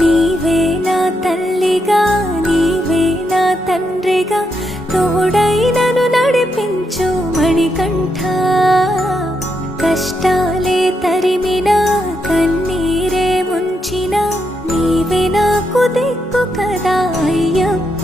నీవే నా తల్లిగా నీవే నా తండ్రిగా తోడై నన్ను నడిపించు మణికంఠ. కష్టాలే తరిమినా కన్నీరే ముంచిన నీవే నాకు దిక్కు కదా అయ్యప్ప.